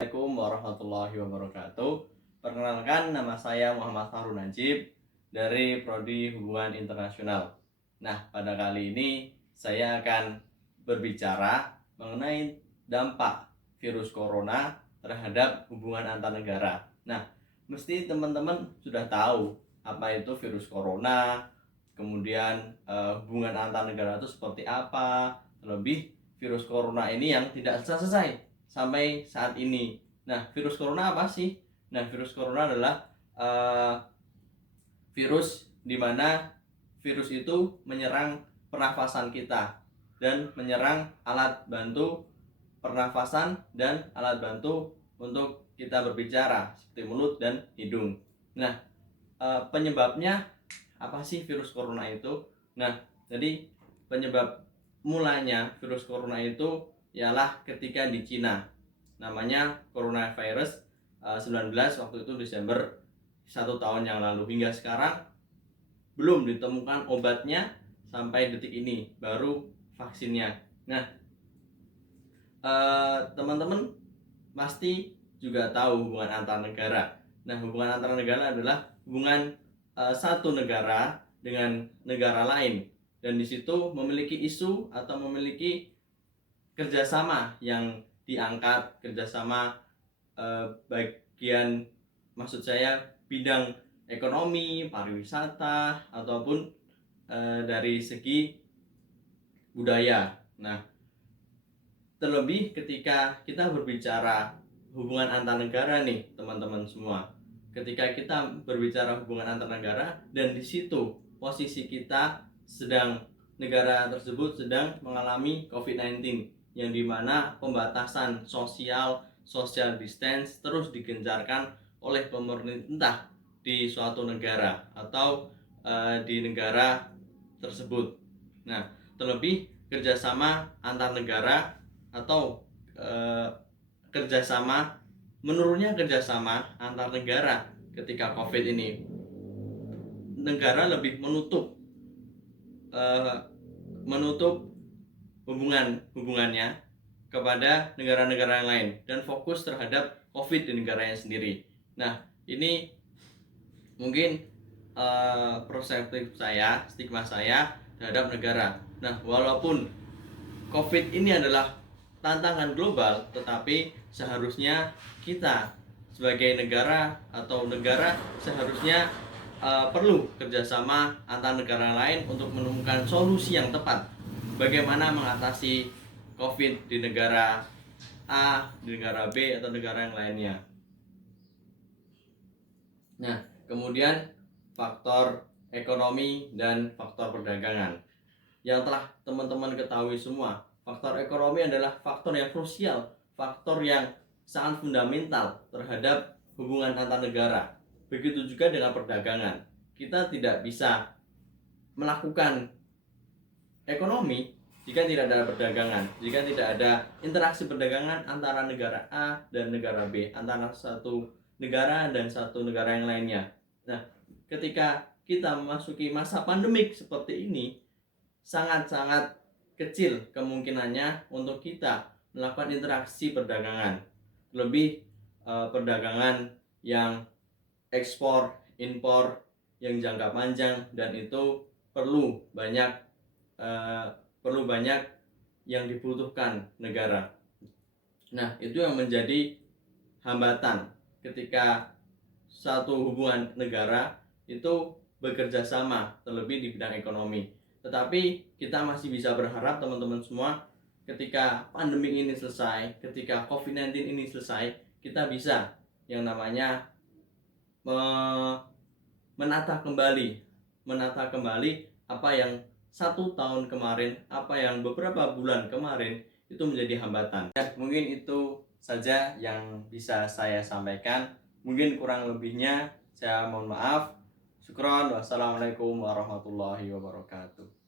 Assalamualaikum warahmatullahi wabarakatuh. Perkenalkan, nama saya Muhammad Fahrul Najib dari Prodi Hubungan Internasional. Nah, pada kali ini saya akan berbicara mengenai dampak virus corona terhadap hubungan antar negara. Nah, mesti teman-teman sudah tahu apa itu virus corona, kemudian hubungan antar negara itu seperti apa, terlebih virus corona ini yang tidak selesai sampai saat ini. Nah, virus corona apa sih? Nah, virus corona adalah virus di mana virus itu menyerang pernafasan kita dan menyerang alat bantu pernafasan dan alat bantu untuk kita berbicara seperti mulut dan hidung. Nah, penyebabnya apa sih virus corona itu? Nah, jadi penyebab mulanya virus corona itu ialah ketika di Cina, namanya coronavirus 19 waktu itu Desember 1 tahun yang lalu. Hingga sekarang belum ditemukan obatnya sampai detik ini, baru vaksinnya. Nah, teman-teman pasti juga tahu hubungan antar negara. Nah, hubungan antar negara adalah hubungan satu negara dengan negara lain, dan di situ memiliki isu atau memiliki kerjasama yang diangkat, kerjasama bagian, maksud saya bidang ekonomi, pariwisata, ataupun dari segi budaya. Nah, terlebih ketika kita berbicara hubungan antar negara nih teman-teman semua, ketika kita berbicara hubungan antar negara dan di situ posisi kita sedang, negara tersebut sedang mengalami COVID-19, yang dimana pembatasan social distance terus digencarkan oleh pemerintah di suatu negara atau di negara tersebut. Nah, terlebih kerjasama antar negara atau menurunnya kerjasama antar negara ketika COVID ini, negara lebih menutup hubungannya kepada negara-negara yang lain dan fokus terhadap COVID di negaranya sendiri. Nah, ini mungkin perspektif saya, stigma saya terhadap negara. Nah, walaupun COVID ini adalah tantangan global, tetapi seharusnya kita sebagai negara atau negara seharusnya perlu kerjasama antar negara lain untuk menemukan solusi yang tepat bagaimana mengatasi COVID di negara A, di negara B, atau negara yang lainnya. Nah, kemudian faktor ekonomi dan faktor perdagangan yang telah teman-teman ketahui semua. Faktor ekonomi adalah faktor yang krusial, faktor yang sangat fundamental terhadap hubungan antar negara. Begitu juga dengan perdagangan. Kita tidak bisa melakukan ekonomi jika tidak ada perdagangan, jika tidak ada interaksi perdagangan antara negara A dan negara B, antara satu negara dan satu negara yang lainnya. Nah, ketika kita memasuki masa pandemik seperti ini, sangat-sangat kecil kemungkinannya untuk kita melakukan interaksi perdagangan, lebih perdagangan yang ekspor impor yang jangka panjang, dan itu perlu banyak yang dibutuhkan negara. Nah, itu yang menjadi hambatan ketika satu hubungan negara itu bekerja sama, terlebih di bidang ekonomi. Tetapi kita masih bisa berharap teman-teman semua, ketika pandemi ini selesai, ketika COVID-19 ini selesai, kita bisa yang namanya menata kembali apa yang 1 tahun kemarin, apa yang beberapa bulan kemarin itu menjadi hambatan. Ya, mungkin itu saja yang bisa saya sampaikan. Mungkin kurang lebihnya saya mohon maaf. Syukron. Wassalamualaikum warahmatullahi wabarakatuh.